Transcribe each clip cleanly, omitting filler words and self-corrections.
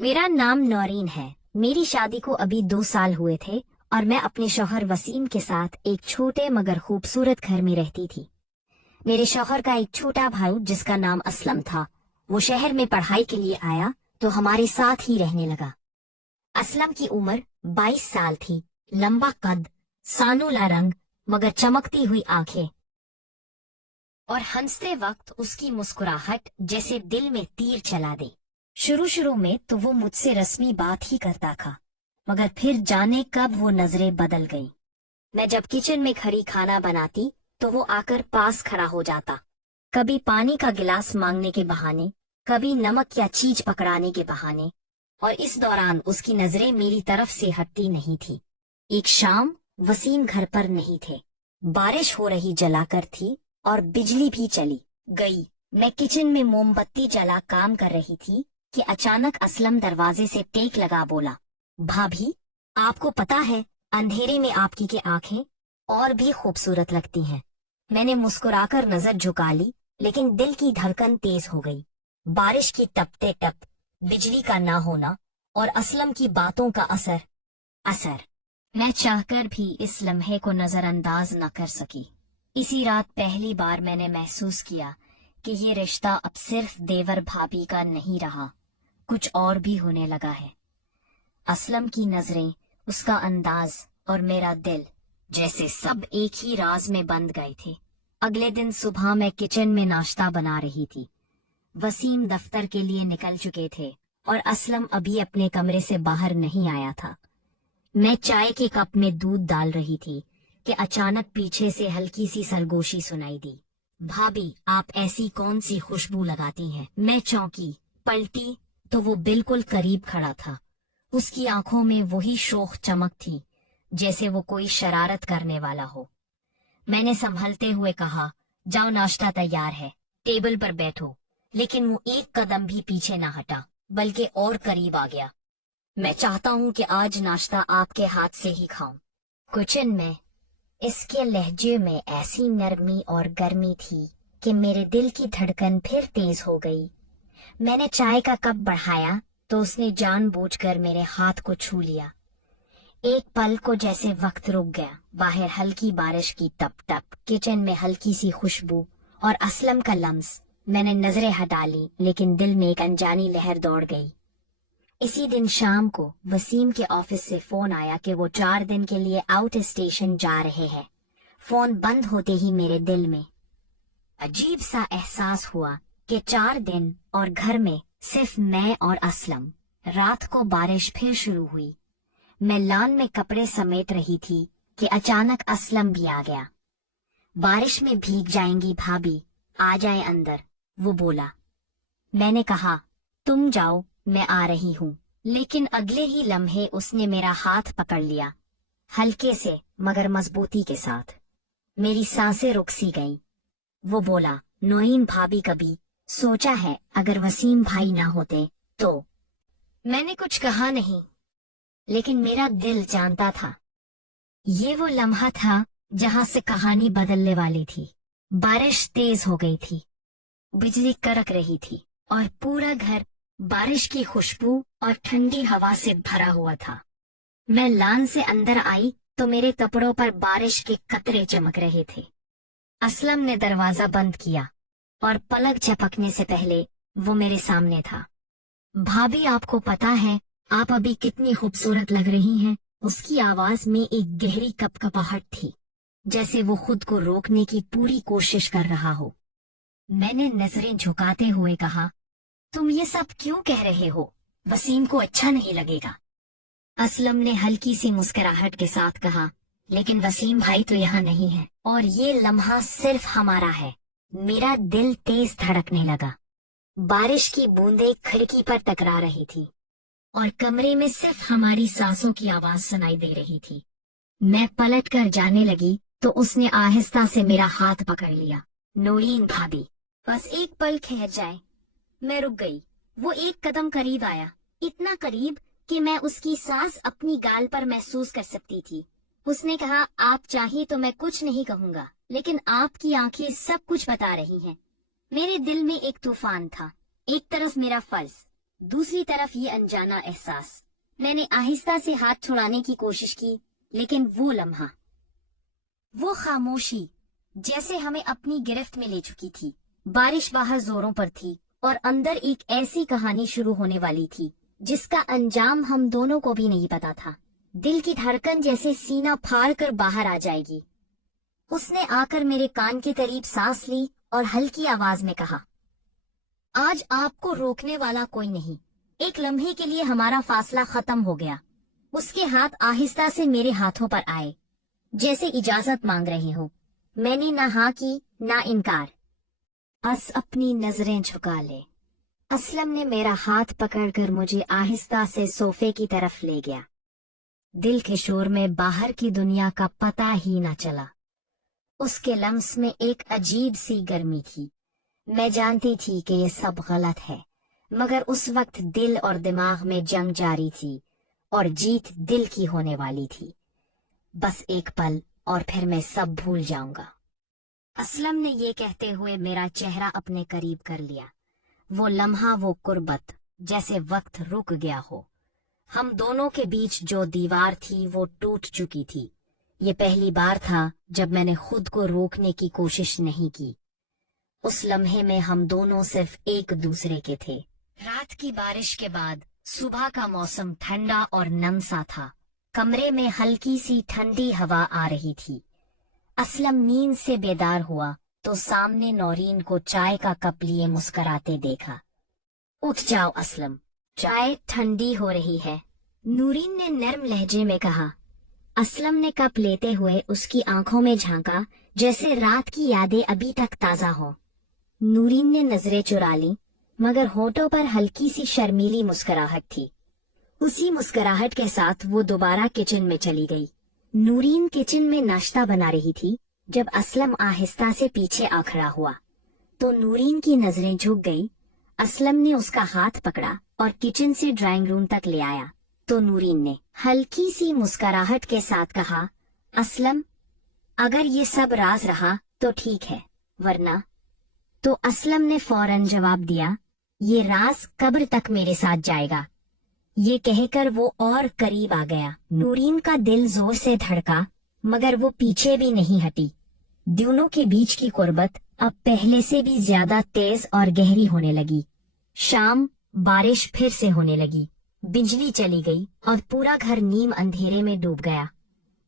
मेरा नाम नौरीन है। मेरी शादी को अभी 2 साल हुए थे और मैं अपने शौहर वसीम के साथ एक छोटे मगर खूबसूरत घर में रहती थी। मेरे शौहर का एक छोटा भाई जिसका नाम असलम था, वो शहर में पढ़ाई के लिए आया तो हमारे साथ ही रहने लगा। असलम की उम्र 22 साल थी। लंबा कद, सानुला रंग, मगर चमकती हुई आंखें और हंसते वक्त उसकी मुस्कुराहट जैसे दिल में तीर चला दे। शुरू शुरू में तो वो मुझसे रस्मी बात ही करता था, मगर फिर जाने कब वो नजरें बदल गईं। मैं जब किचन में खड़ी खाना बनाती तो वो आकर पास खड़ा हो जाता, कभी पानी का गिलास मांगने के बहाने, कभी नमक या चीज पकड़ाने के बहाने, और इस दौरान उसकी नजरें मेरी तरफ से हटती नहीं थी। एक शाम वसीम घर पर नहीं थे। बारिश हो रही जलाकर थी और बिजली भी चली गई। मैं किचन में मोमबत्ती जला काम कर रही थी कि अचानक असलम दरवाजे से टेक लगा बोला, भाभी, आपको पता है अंधेरे में आपकी के आंखें और भी खूबसूरत लगती हैं। मैंने मुस्कुराकर नजर झुका ली, लेकिन दिल की धड़कन तेज हो गई। बारिश की टपते टप, बिजली का ना होना और असलम की बातों का असर मैं चाहकर भी इस लम्हे को नजरअंदाज न कर सकी। इसी रात पहली बार मैंने महसूस किया कि ये रिश्ता अब सिर्फ देवर भाभी का नहीं रहा, कुछ और भी होने लगा है। असलम की नजरें, उसका अंदाज और मेरा दिल जैसे सब एक ही राज में बंद गए थे। अगले दिन सुबह मैं किचन में नाश्ता बना रही थी। वसीम दफ्तर के लिए निकल चुके थे और असलम अभी अपने कमरे से बाहर नहीं आया था। मैं चाय के कप में दूध डाल रही थी कि अचानक पीछे से हल्की सी सरगोशी सुनाई दी। भाभी, आप ऐसी कौन सी खुशबू लगाती हैं? मैं चौंकी, पलटी तो वो बिल्कुल करीब खड़ा था। उसकी आंखों में वही शोख चमक थी, जैसे वो कोई शरारत करने वाला हो। मैंने संभलते हुए कहा, जाओ, नाश्ता तैयार है, टेबल पर बैठो। लेकिन वो एक कदम भी पीछे ना हटा, बल्कि और करीब आ गया। मैं चाहता हूँ कि आज नाश्ता आपके हाथ से ही खाऊं। किचन में इसके लहजे में ऐसी नरमी और गर्मी थी कि मेरे दिल की धड़कन फिर तेज हो गई। मैंने चाय का कप बढ़ाया तो उसने जानबूझकर मेरे हाथ को छू लिया। एक पल को जैसे वक्त रुक गया। बाहर हल्की बारिश की टप टप, किचन में हल्की सी खुशबू और असलम का लम्स। मैंने नजरें हटा ली, लेकिन दिल में एक अनजानी लहर दौड़ गई। इसी दिन शाम को वसीम के ऑफिस से फोन आया कि वो 4 दिन के लिए आउट स्टेशन जा रहे हैं। फोन बंद होते ही मेरे दिल में अजीब सा एहसास हुआ कि 4 दिन और घर में सिर्फ मैं और असलम। रात को बारिश फिर शुरू हुई। मैं लॉन में कपड़े समेट रही थी कि अचानक असलम भी आ गया। बारिश में भीग जाएंगी भाभी, आ जाए अंदर, वो बोला। मैंने कहा, तुम जाओ, मैं आ रही हूँ। लेकिन अगले ही लम्हे उसने मेरा हाथ पकड़ लिया, हल्के से मगर मजबूती के साथ। मेरी सांसें रुक सी गईं। वो बोला, नौरीन भाभी, कभी सोचा है अगर वसीम भाई ना होते तो? मैंने कुछ कहा नहीं, लेकिन मेरा दिल जानता था। ये वो लम्हा था जहां से कहानी बदलने वाली थी। बारिश तेज हो गई थी, बिजली कड़क रही थी और पूरा घर बारिश की खुशबू और ठंडी हवा से भरा हुआ था। मैं लॉन से अंदर आई तो मेरे कपड़ों पर बारिश के कतरे चमक रहे थे। असलम ने दरवाजा बंद किया और पलक झपकने से पहले वो मेरे सामने था। भाभी, आपको पता है आप अभी कितनी खूबसूरत लग रही हैं। उसकी आवाज में एक गहरी कपकपाहट थी, जैसे वो खुद को रोकने की पूरी कोशिश कर रहा हो। मैंने नजरें झुकाते हुए कहा, तुम ये सब क्यों कह रहे हो? वसीम को अच्छा नहीं लगेगा। असलम ने हल्की सी मुस्कुराहट के साथ कहा, लेकिन वसीम भाई तो यहाँ नहीं है और ये लम्हा सिर्फ हमारा है। मेरा दिल तेज धड़कने लगा। बारिश की बूंदें खिड़की पर टकरा रही थी और कमरे में सिर्फ हमारी सांसों की आवाज सुनाई दे रही थी। मैं पलट कर जाने लगी तो उसने आहिस्ता से मेरा हाथ पकड़ लिया। नौरीन भाभी, बस एक पल ठहर जाए। मैं रुक गई। वो एक कदम करीब आया, इतना करीब कि मैं उसकी सांस अपनी गाल पर महसूस कर सकती थी। उसने कहा, आप चाहिए तो मैं कुछ नहीं कहूँगा, लेकिन आपकी आंखें सब कुछ बता रही हैं। मेरे दिल में एक तूफान था। एक तरफ मेरा फर्ज, दूसरी तरफ ये अनजाना एहसास। मैंने आहिस्ता से हाथ छुड़ाने की कोशिश की, लेकिन वो लम्हा, वो खामोशी जैसे हमें अपनी गिरफ्त में ले चुकी थी। बारिश बाहर जोरों पर थी और अंदर एक ऐसी कहानी शुरू होने वाली थी जिसका अंजाम हम दोनों को भी नहीं पता था। दिल की धड़कन जैसे सीना फाड़ कर बाहर आ जाएगी। उसने आकर मेरे कान के करीब सांस ली और हल्की आवाज में कहा, आज आपको रोकने वाला कोई नहीं। एक लम्हे के लिए हमारा फासला खत्म हो गया। उसके हाथ आहिस्ता से मेरे हाथों पर आए, जैसे इजाजत मांग रहे हो। मैंने ना हाँ की ना इनकार। बस अपनी नजरें झुका ले। असलम ने मेरा हाथ पकड़कर मुझे आहिस्ता से सोफे की तरफ ले गया। दिल के शोर में बाहर की दुनिया का पता ही न चला। उसके लम्स में एक अजीब सी गर्मी थी। मैं जानती थी कि ये सब गलत है, मगर उस वक्त दिल और दिमाग में जंग जारी थी और जीत दिल की होने वाली थी। बस एक पल और फिर मैं सब भूल जाऊंगा। असलम ने ये कहते हुए मेरा चेहरा अपने करीब कर लिया। वो लम्हा, वो कुर्बत, जैसे वक्त रुक गया हो। हम दोनों के बीच जो दीवार थी वो टूट चुकी थी। ये पहली बार था जब मैंने खुद को रोकने की कोशिश नहीं की। उस लम्हे में हम दोनों सिर्फ एक दूसरे के थे। रात की बारिश के बाद सुबह का मौसम ठंडा और नम सा था। कमरे में हल्की सी ठंडी हवा आ रही थी। असलम नींद से बेदार हुआ तो सामने नौरीन को चाय का कप लिए मुस्कुराते देखा। उठ जाओ असलम, चाय ठंडी हो रही है, नूरीन ने नर्म लहजे में कहा। असलम ने कप लेते हुए उसकी आंखों में झांका, जैसे रात की यादें अभी तक ताजा हो। नूरीन ने नजरें चुरा ली, मगर होठों पर हल्की सी शर्मीली मुस्कुराहट थी। उसी मुस्कुराहट के साथ वो दोबारा किचन में चली गई। नूरीन किचन में नाश्ता बना रही थी जब असलम आहिस्ता से पीछे आ खड़ा हुआ तो नूरीन की नजरें झुक गई। असलम ने उसका हाथ पकड़ा और किचन से ड्राइंग रूम तक ले आया तो नूरीन ने हल्की सी मुस्कुराहट के साथ कहा, असलम, अगर ये सब राज रहा तो ठीक है, वरना। तो असलम ने फौरन जवाब दिया, ये राज कब्र तक मेरे साथ जाएगा। ये कहकर वो और करीब आ गया। नूरीन का दिल जोर से धड़का, मगर वो पीछे भी नहीं हटी। दोनों के बीच की कुर्बत अब पहले से भी ज्यादा तेज और गहरी होने लगी। शाम, बारिश फिर से होने लगी। बिजली चली गई और पूरा घर नीम अंधेरे में डूब गया।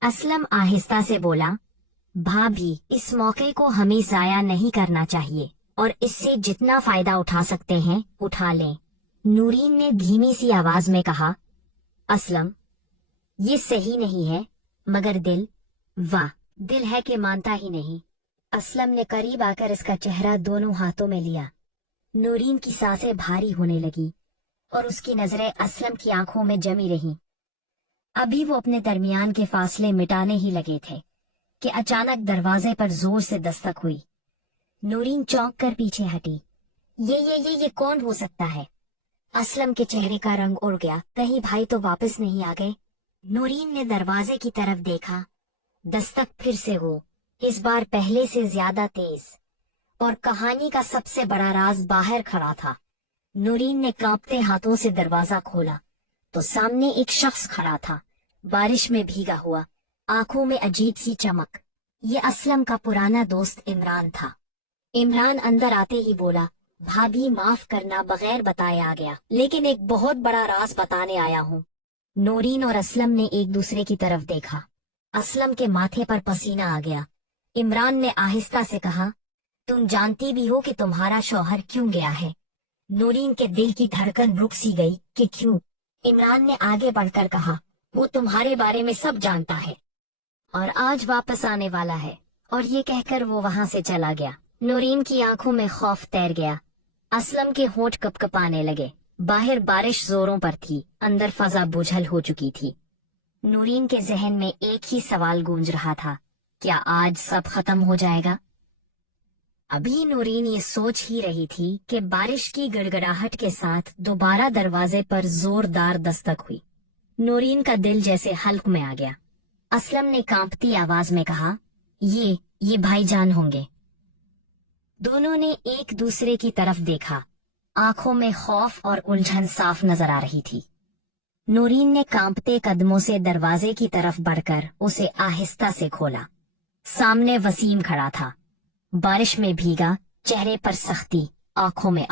असलम आहिस्ता से बोला, भाभी, इस मौके को हमें जाया नहीं करना चाहिए और इससे जितना फायदा उठा सकते हैं उठा लें। नूरीन ने धीमी सी आवाज में कहा, असलम, ये सही नहीं है, मगर दिल, वाह, दिल है कि मानता ही नहीं। असलम ने करीब आकर इसका चेहरा दोनों हाथों में लिया। नूरीन की सांसें भारी होने लगी और उसकी नजरें असलम की आंखों में जमी रहीं। अभी वो अपने दरमियान के फासले मिटाने ही लगे थे कि अचानक दरवाजे पर जोर से दस्तक हुई। नूरीन चौंक कर पीछे हटी। ये कौन हो सकता है? असलम के चेहरे का रंग उड़ गया। कहीं भाई तो वापस नहीं आ गए? नूरीन ने दरवाजे की तरफ देखा। दस्तक फिर से हो, इस बार पहले से ज्यादा तेज, और कहानी का सबसे बड़ा राज बाहर खड़ा था। नूरीन ने कांपते हाथों से दरवाजा खोला तो सामने एक शख्स खड़ा था, बारिश में भीगा हुआ, आंखों में अजीब सी चमक। ये असलम का पुराना दोस्त इमरान था। इमरान अंदर आते ही बोला, भाभी माफ करना, बगैर बताए आ गया, लेकिन एक बहुत बड़ा राज बताने आया हूँ। नूरीन और असलम ने एक दूसरे की तरफ देखा। असलम के माथे पर पसीना आ गया। इमरान ने आहिस्ता से कहा, तुम जानती भी हो कि तुम्हारा शौहर क्यों गया है? नूरीन के दिल की धड़कन रुक सी गई कि क्यों? इमरान ने आगे बढ़कर कहा, वो तुम्हारे बारे में सब जानता है और आज वापस आने वाला है। और ये कहकर वो वहाँ से चला गया। नूरीन की आंखों में खौफ तैर गया। असलम के होंठ कपकपाने लगे। बाहर बारिश जोरों पर थी, अंदर फजा बुझल हो चुकी थी। नूरीन के जहन में एक ही सवाल गूंज रहा था, क्या आज सब खत्म हो जाएगा? अभी नूरीन ये सोच ही रही थी कि बारिश की गड़गड़ाहट के साथ दोबारा दरवाजे पर जोरदार दस्तक हुई। नूरीन का दिल जैसे हल्क में आ गया। असलम ने कांपती आवाज में कहा, ये भाईजान होंगे। दोनों ने एक दूसरे की तरफ देखा। आंखों में खौफ और उलझन साफ नजर आ रही थी। नूरीन ने कांपते कदमों से दरवाजे की तरफ बढ़कर उसे आहिस्ता से खोला। सामने वसीम खड़ा था, बारिश में भीगा, चेहरे पर सख्ती, आंखों में